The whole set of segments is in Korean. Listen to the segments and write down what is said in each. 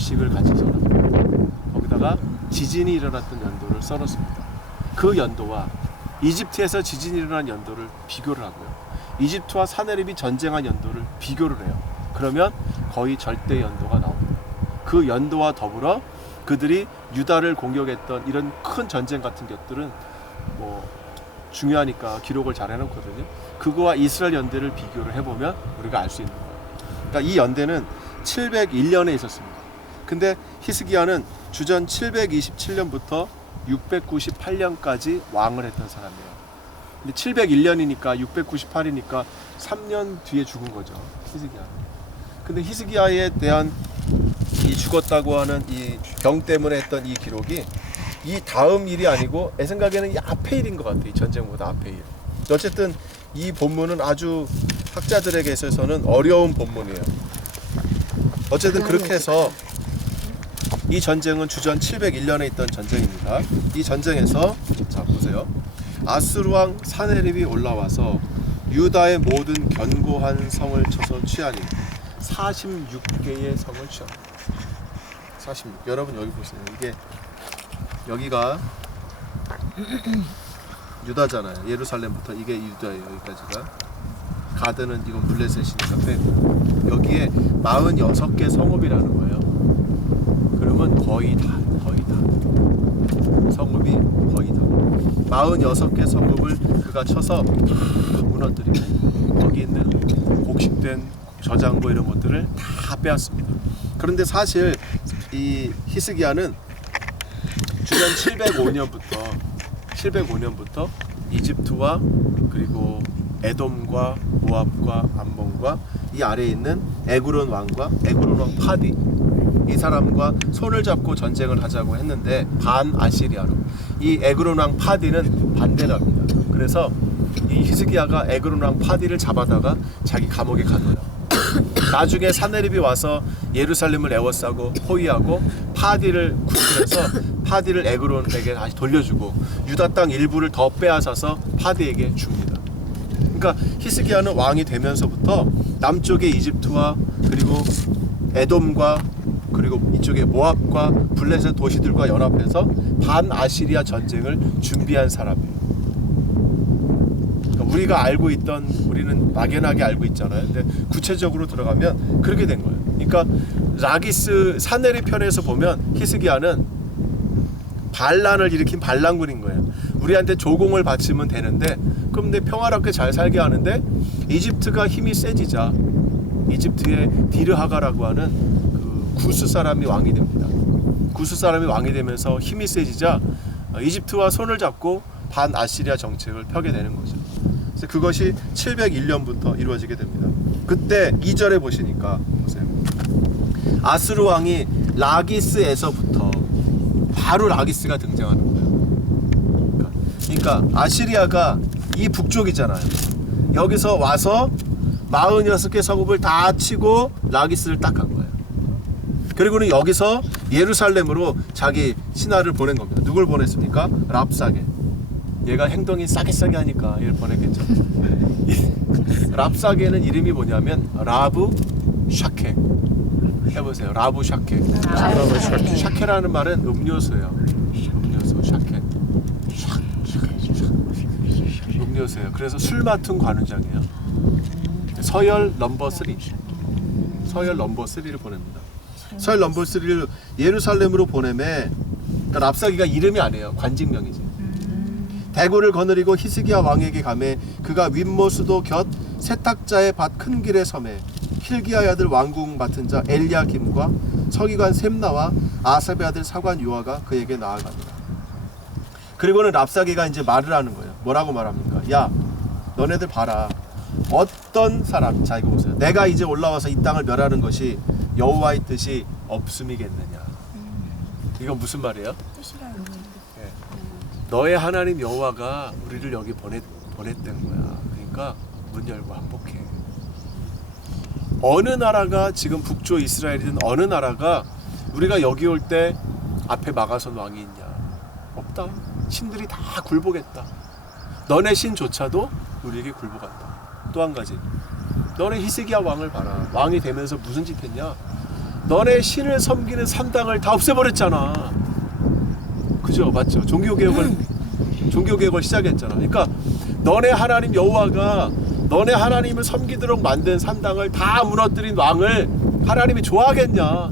결식을 같이 써놨고 거기다가 지진이 일어났던 연도를 써놓습니다. 그 연도와 이집트에서 지진이 일어난 연도를 비교를 하고요. 이집트와 사네립이 전쟁한 연도를 비교를 해요. 그러면 거의 절대 연도가 나옵니다. 그 연도와 더불어 그들이 유다를 공격했던 이런 큰 전쟁 같은 것들은 뭐 중요하니까 기록을 잘 해놓거든요. 그거와 이스라엘 연대를 비교를 해보면 우리가 알 수 있는 거예요. 그러니까 이 연대는 701년에 있었습니다. 근데 히스기야는 주전 727년부터 698년까지 왕을 했던 사람이에요. 근데 701년이니까 698이니까 3년 뒤에 죽은 거죠, 히스기야. 근데 히스기야에 대한 이 죽었다고 하는 이 병 때문에 했던 이 기록이 이 다음 일이 아니고 내 생각에는 이 앞에 일인 것 같아요. 이 전쟁보다 앞에 일. 어쨌든 이 본문은 아주 학자들에게 있어서는 어려운 본문이에요. 어쨌든 그렇게 해서 이 전쟁은 주전 701년에 있던 전쟁입니다. 이 전쟁에서 자 보세요. 아수르 왕 사네립이 올라와서 유다의 모든 견고한 성을 쳐서 취하니 46개의 성을 취합니다. 46. 여러분 여기 보세요. 이게 여기가 유다잖아요. 예루살렘부터 이게 유다예요. 여기까지가. 가드는 이건 블레셋이니까 빼고 여기에 46개 성읍이라는 거예요. 그러면 거의 다 성읍이 거의 다 46개 성읍을 그가 쳐서 다 무너뜨리고 거기 있는 곡식된 저장고 이런 것들을 다 빼앗습니다. 그런데 사실 이 히스기야는 주전 705년부터 이집트와 그리고 에돔과 모압과 암몬과 이 아래에 있는 에그론 왕 파디 이 사람과 손을 잡고 전쟁을 하자고 했는데 반 아시리아로 이 에그론 왕 파디는 반대를 합니다. 그래서 이 히스기야가 에그론 왕 파디를 잡아다가 자기 감옥에 가둬요. 나중에 사네립이 와서 예루살렘을 에워싸고 포위하고 파디를 구출해서 파디를 에그론에게 다시 돌려주고 유다 땅 일부를 더 빼앗아서 파디에게 줍니다. 그러니까 히스기야는 왕이 되면서부터 남쪽의 이집트와 그리고 에돔과 그리고 이쪽에 모압과 블레셋 도시들과 연합해서 반아시리아 전쟁을 준비한 사람이에요. 그러니까 우리가 알고 있던 우리는 막연하게 알고 있잖아요. 근데 구체적으로 들어가면 그렇게 된 거예요. 그러니까 라기스 사네립 편에서 보면 히스기야는 반란을 일으킨 반란군인 거예요. 우리한테 조공을 바치면 되는데 그럼 내 평화롭게 잘 살게 하는데 이집트가 힘이 세지자 이집트의 디르하가라고 하는 그 구스 사람이 왕이 됩니다. 구스 사람이 왕이 되면서 힘이 세지자 이집트와 손을 잡고 반아시리아 정책을 펴게 되는 거죠. 그래서 그것이 701년부터 이루어지게 됩니다. 그때 2절에 보시니까 보세요. 아수르 왕이 라기스에서부터 바로 라기스가 등장하는 거예요. 그러니까 아시리아가 이 북쪽이잖아요. 여기서 와서 46개 성읍을 다 치고 라기스를 딱 간 거예요. 그리고는 여기서 예루살렘으로 자기 신하를 보낸 겁니다. 누굴 보냈습니까? 랍사게. 얘가 행동이 싸게 하니까 얘를 보냈겠죠. 랍사게는 이름이 뭐냐면 라브 샤케. 해보세요. 라브 샤케. 샤케라는 말은 음료수예요. 음료수 샤케. 음료수예요. 그래서 술 맡은 관우장이에요. 서열 넘버 3. 서열 넘버 3를 보냅니다. 서열 넘버 3를 예루살렘으로 보내매 그러니까 랍사기가 이름이 아니에요. 관직명이지. 대구를 거느리고 히스기야 왕에게 가매 그가 윗모수도 곁 세탁자의 밭 큰 길에 섬에 힐기야의 아들 왕궁 맡은 자 엘리야김과 서기관 셈나와 아삽의 아들 사관 요아가 그에게 나아갑니다. 그리고는 랍사기가 이제 말을 하는 거예요. 뭐라고 말합니까? 야, 너네들 봐라. 어떤 사람, 자 이거 보세요. 내가 이제 올라와서 이 땅을 멸하는 것이 여호와의 뜻이 없음이겠느냐. 이건 무슨 말이에요? 네. 너의 하나님 여호와가 우리를 여기 보냈던 거야. 그러니까 문 열고 항복해. 어느 나라가 지금 북조 이스라엘이든 어느 나라가 우리가 여기 올 때 앞에 막아선 왕이 있냐? 없다. 신들이 다 굴복했다. 너네 신조차도 우리에게 굴복한다. 또 한 가지, 너네 히스기야 왕을 봐라. 왕이 되면서 무슨 짓 했냐? 너네 신을 섬기는 산당을 다 없애버렸잖아. 그죠? 맞죠? 종교개혁을 시작했잖아. 그러니까 너네 하나님 여호와가 너네 하나님을 섬기도록 만든 산당을 다 무너뜨린 왕을 하나님이 좋아하겠냐?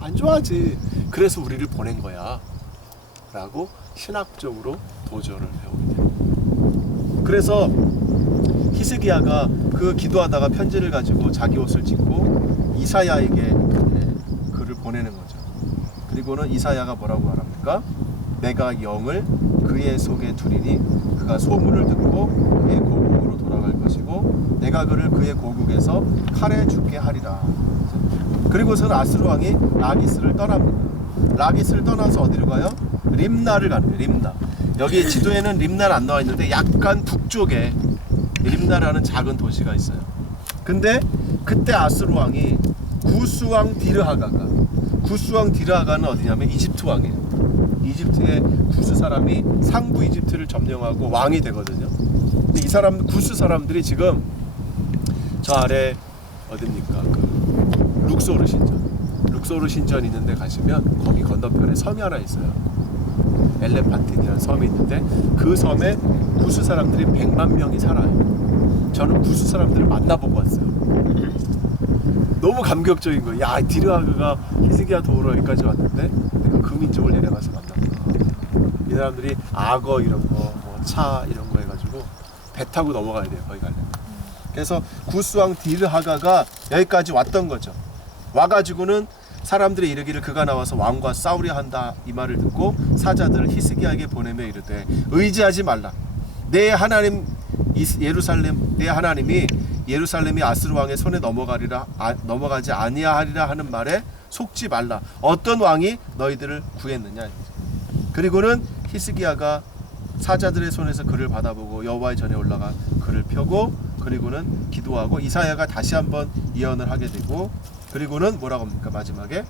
안 좋아하지. 그래서 우리를 보낸 거야 라고 신학적으로 도전을 해오게 돼요. 그래서 히스기야가 그 기도하다가 편지를 가지고 자기 옷을 찢고 이사야에게 글을 보내는 거죠. 그리고는 이사야가 뭐라고 말합니까? 내가 영을 그의 속에 두리니 그가 소문을 듣고 그의 고국으로 돌아갈 것이고 내가 그를 그의 고국에서 칼에 죽게 하리라. 그리고서는 아스루 왕이 라기스를 떠납니다. 라기스를 떠나서 어디로 가요? 림나를 가는 거예요. 림나. 여기 지도에는 림나는 안 나와 있는데 약간 북쪽에 림나라는 작은 도시가 있어요. 근데 그때 아스루 왕이 구스왕 디르하가는 어디냐면 이집트 왕이에요. 이집트의 구스 사람이 상부 이집트를 점령하고 왕이 되거든요. 근데 이 사람 구스 사람들이 지금 저 아래 어딥니까? 그 룩소르 신전 있는데 가시면 거기 건너편에 섬이 하나 있어요. 엘레판틴이라는 섬이 있는데 그 섬에 구스 사람들이 100만 명이 살아요. 저는 구스 사람들을 만나보고 왔어요. 너무 감격적인 거예요. 야, 디르하그가 히스기야 도우러 여기까지 왔는데 내가 그 민족을 내려가서 만났구나. 이 사람들이 악어 이런 거, 뭐 차 이런 거 해가지고 배 타고 넘어가야 돼요. 거기 가려면. 그래서 구스왕 디르하가가 여기까지 왔던 거죠. 와가지고는 사람들이 이르기를 그가 나와서 왕과 싸우려 한다 이 말을 듣고 사자들을 히스기야에게 보내며 이르되 의지하지 말라. 내 하나님 내 하나님이 예루살렘이 아스루 왕의 손에 넘어가지 아니하리라 하는 말에 속지 말라. 어떤 왕이 너희들을 구했느냐. 그리고는 히스기야가 사자들의 손에서 글을 받아보고 여호와의 전에 올라가 글을 펴고 그리고는 기도하고 이사야가 다시 한번 예언을 하게 되고 그리고는 뭐라고 합니까? 마지막에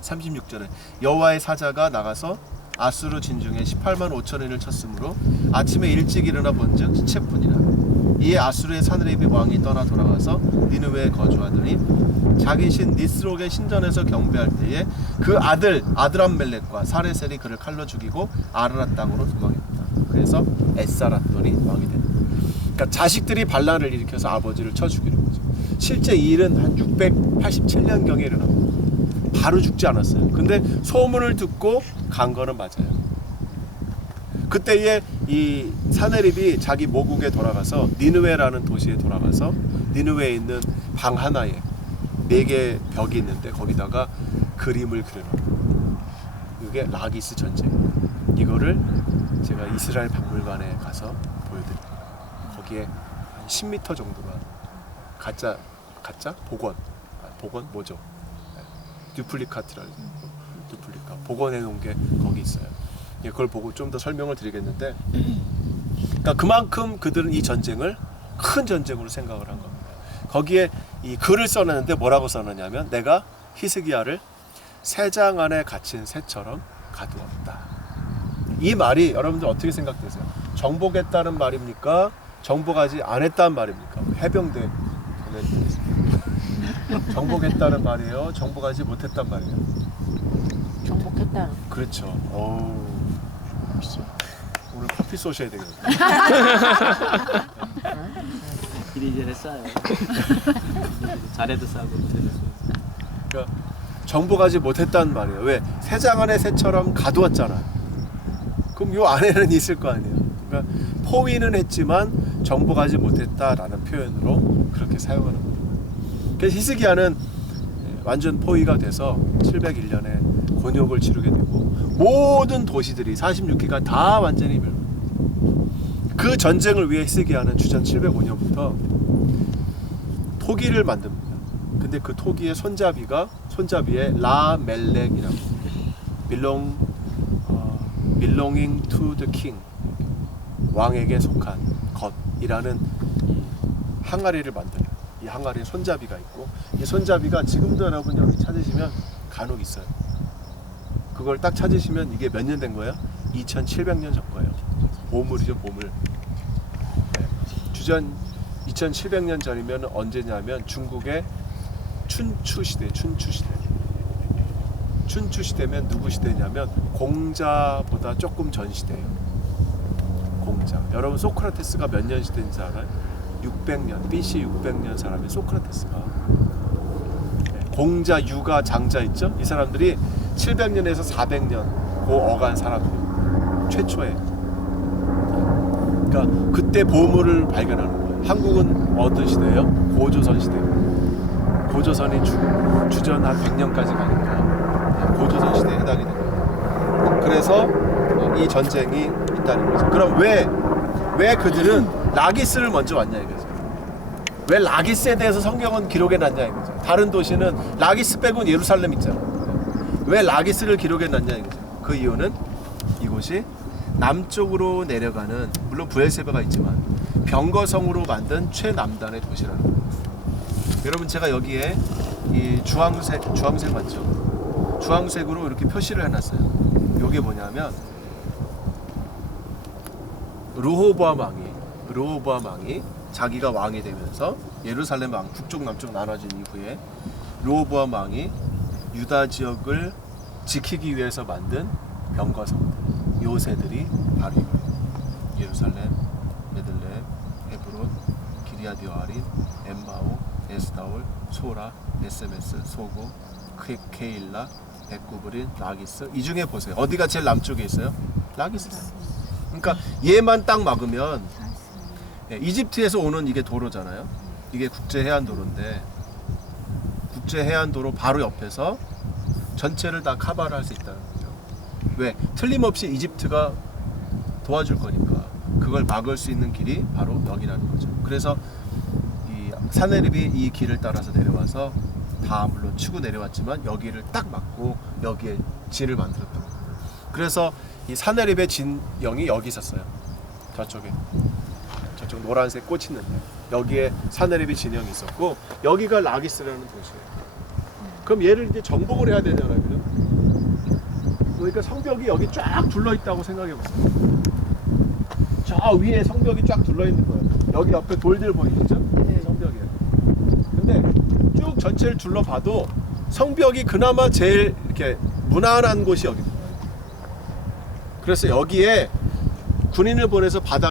36절에 여호와의 사자가 나가서 아수르 진중에 18만 5천인을 쳤으므로 아침에 일찍 일어나 본즉 시체뿐이라. 이에 아수르의 사느리비 왕이 떠나 돌아가서 니느웨에 거주하더니 자기 신 니스록의 신전에서 경배할 때에 그 아들 아드람멜렉과 사레셀이 그를 칼로 죽이고 아라랏 땅으로 도망했다. 그래서 에사라돈이 왕이 됐다. 그러니까 자식들이 반란을 일으켜서 아버지를 쳐 죽이는 거죠. 실제 이 일은 한 687년경에 일어납니다. 바로 죽지 않았어요. 근데 소문을 듣고 간 거는 맞아요. 그때에 이 사네립이 자기 모국에 돌아가서 니느웨라는 도시에 돌아가서 니느웨에 있는 방 하나에 4개 벽이 있는데 거기다가 그림을 그려놓은 이게 라기스 전쟁. 이거를 제가 이스라엘 박물관에 가서 보여드립니다. 거기에 한 10m 정도가 가짜 복원 뭐죠? 듀플리카트라는 복원해 놓은 게 거기 있어요. 그걸 보고 좀 더 설명을 드리겠는데, 그러니까 그만큼 그들은 이 전쟁을 큰 전쟁으로 생각을 한 겁니다. 거기에 이 글을 써놨는데 뭐라고 써놨냐면 내가 히스기야를 새장 안에 갇힌 새처럼 가두었다. 이 말이 여러분들 어떻게 생각되세요? 정복했다는 말입니까? 정복하지 않았다는 말입니까? 해병대 정복했다는 말이에요? 정복하지 못했단 말이에요? 정복했다. 그렇죠. 오늘 커피 쏘셔야 되겠네요. 이리저리 싸요. 잘해도 싸고 못해도 싸고. 그러니까 정복하지 못했단 말이에요. 왜? 새장 안에 새처럼 가두었잖아요. 그럼 요 안에는 있을 거 아니에요. 그러니까 포위는 했지만 정복하지 못했다라는 표현으로 그렇게 사용하는 거예요. 그래서 히스기야는 완전 포위가 돼서 701년에 곤욕을 치르게 되고 모든 도시들이 46기가 다 완전히 멸망. 그 전쟁을 위해 히스기야는 주전 705년부터 토기를 만듭니다. 근데 그 토기의 손잡이에 라멜렉이라고 belonging to the king, 왕에게 속한 것이라는 항아리를 만들어요. 이 항아리에 손잡이가 있고 이 손잡이가 지금도 여러분 여기 찾으시면 간혹 있어요. 그걸 딱 찾으시면 이게 몇 년 된 거예요? 2700년 전 거예요. 보물이죠, 보물. 네. 주전 2700년 전이면 언제냐면 중국의 춘추 시대. 춘추 시대면 누구 시대냐면 공자보다 조금 전 시대예요. 공자. 여러분 소크라테스가 몇 년 시대인지 알아요? 600년, BC 600년 사람이 소크라테스가. 공자, 유가, 장자 있죠? 이 사람들이 700년에서 400년 그 어간 사람들이에요. 최초에. 그러니까 그때 보물을 발견하는 거예요. 한국은 어떤 시대예요? 고조선 시대예요. 고조선이 주전 한 100년까지 가니까 고조선 시대에 해당이 됩니다. 그래서 이 전쟁이 있다는 거죠. 그럼 왜 그들은 라기스를 먼저 왔냐 이거죠. 왜 라기스에 대해서 성경은 기록해 놨냐 이거죠. 다른 도시는 라기스 빼고는 예루살렘 있잖아. 왜 라기스를 기록해 놨냐 이거죠. 그 이유는 이곳이 남쪽으로 내려가는, 물론 부엘세바가 있지만 병거성으로 만든 최남단의 도시라는 거예요. 여러분 제가 여기에 이 주황색 맞죠? 주황색으로 이렇게 표시를 해놨어요. 이게 뭐냐면 르호보암 왕이 자기가 왕이 되면서 예루살렘 왕 북쪽 남쪽 나눠진 이후에 르호보암 왕이 유다 지역을 지키기 위해서 만든 병거성들, 요새들이 바로 이거예요. 예루살렘, 베들레헴, 헤브론, 기리앗 여아림, 엠마오, 에스다올, 소라, 에스메스, 소고, 케일라, 백구브린, 라기스. 이 중에 보세요. 어디가 제일 남쪽에 있어요? 라기스. 그러니까 얘만 딱 막으면 이집트에서 오는 이게 도로잖아요. 이게 국제 해안도로인데 국제 해안도로 바로 옆에서 전체를 다 커버를 할 수 있다는 거죠. 왜? 틀림없이 이집트가 도와줄 거니까 그걸 막을 수 있는 길이 바로 여기라는 거죠. 그래서 이 사네립이 이 길을 따라서 내려와서 다 물론 치고 내려왔지만 여기를 딱 막고 여기에 진을 만들었던 거예요. 그래서 이 사네립의 진영이 여기 있었어요. 저쪽에. 저쪽 노란색 꽃이 있는데 여기에 사네립의 진영이 있었고 여기가 라기스라는 도시예요. 그럼 얘를 이제 정복을 해야 되잖아요. 그죠? 그러니까 성벽이 여기 쫙 둘러 있다고 생각해 보세요. 저 위에 성벽이 쫙 둘러 있는 거예요. 여기 옆에 돌들 보이겠죠? 성벽이에요. 근데 쭉 전체를 둘러봐도 성벽이 그나마 제일 이렇게 무난한 곳이 여기입니다. 그래서 여기에 군인을 보내서 바닥